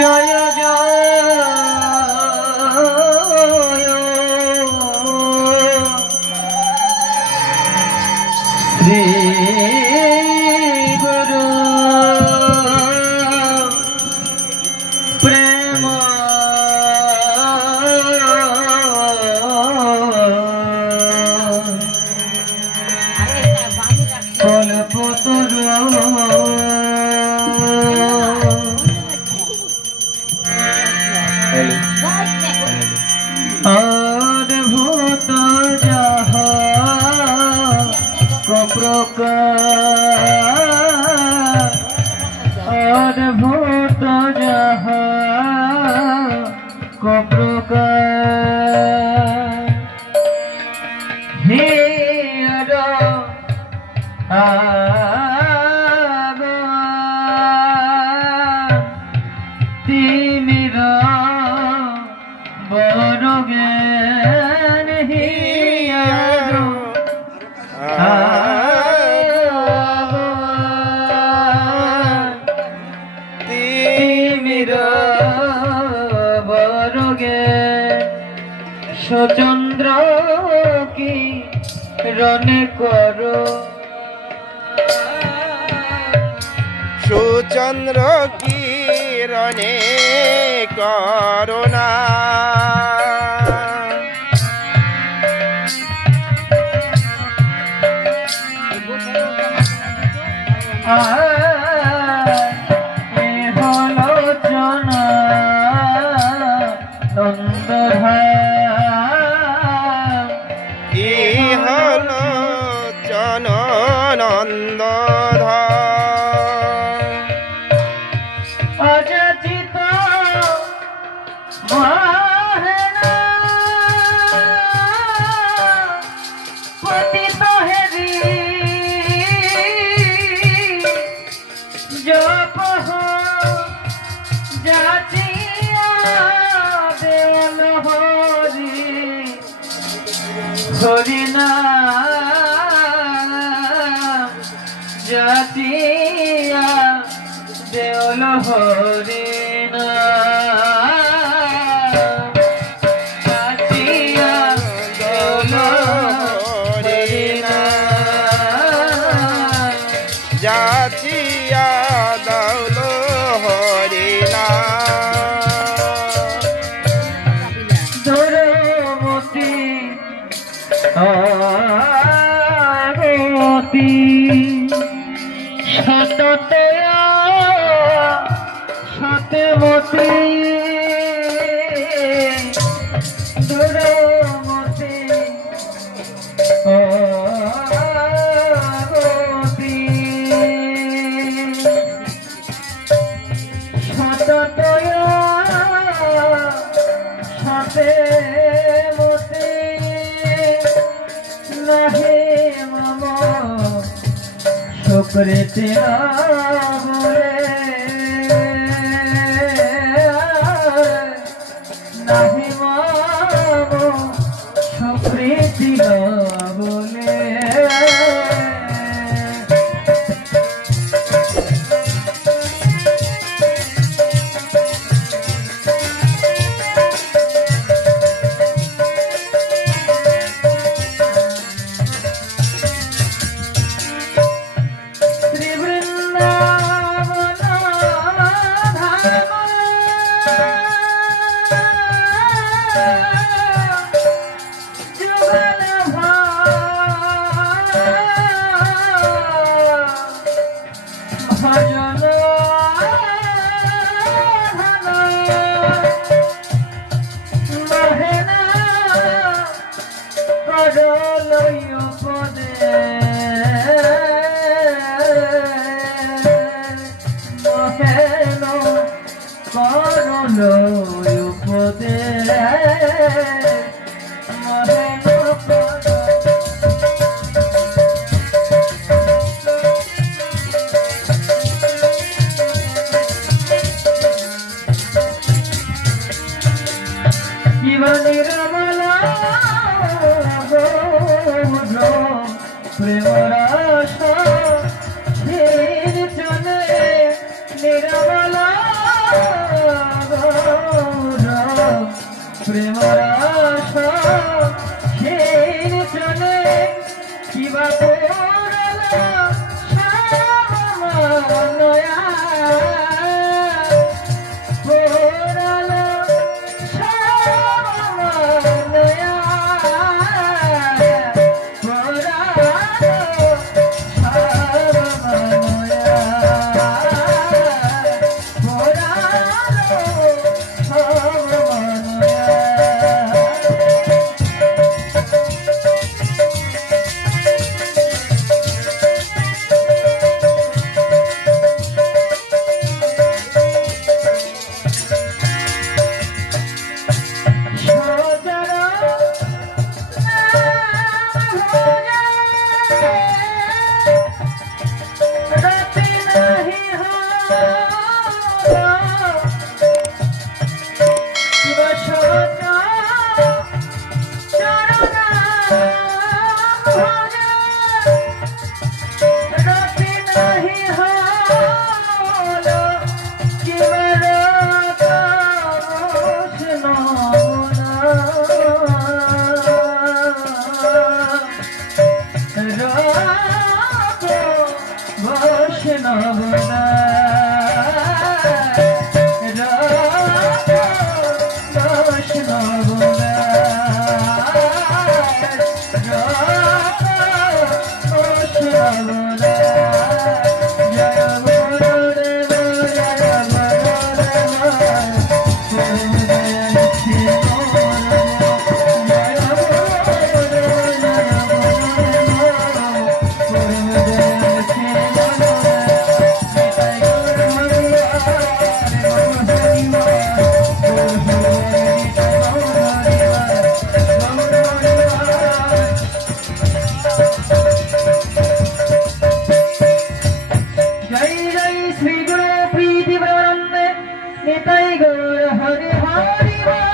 জয় জয় শ্রী গুরু প্রেম কল্পতরু অদ্ভুত যাহা প্রকার অদ্ভুত যাহা প্রকার হে তিমির বড় জ্ঞান হিয়ার তিমির বড় জ্ঞান সচন্দ্র কি রণে করো সুচন্দ্র কিরণে করুণা হলোচনা নন্দধা হলোচন নন্দধা অযাচিত মহেনা পতিত হেরি জপ যাচিয়া দেল হরি হরিনা যাচিয়া দেওল হরিনা যাচিয়া দেওল হরিনা যাচিয়া দেওল হরিনা ধরমতি আগতি সততে সত্যমতি ধরমতি আগতি সততয় সত্যমতি নাহি মম সুকৃতি বলে নাহি মম সুকৃতি বলে প্রেমরাশা ছেড়ে চলে নিরবলা প্রেম রস ক্ষীর চলে কিবা পড়লা নয়া পড়লা নয়া নিতাই গৌর হরি হরি হরি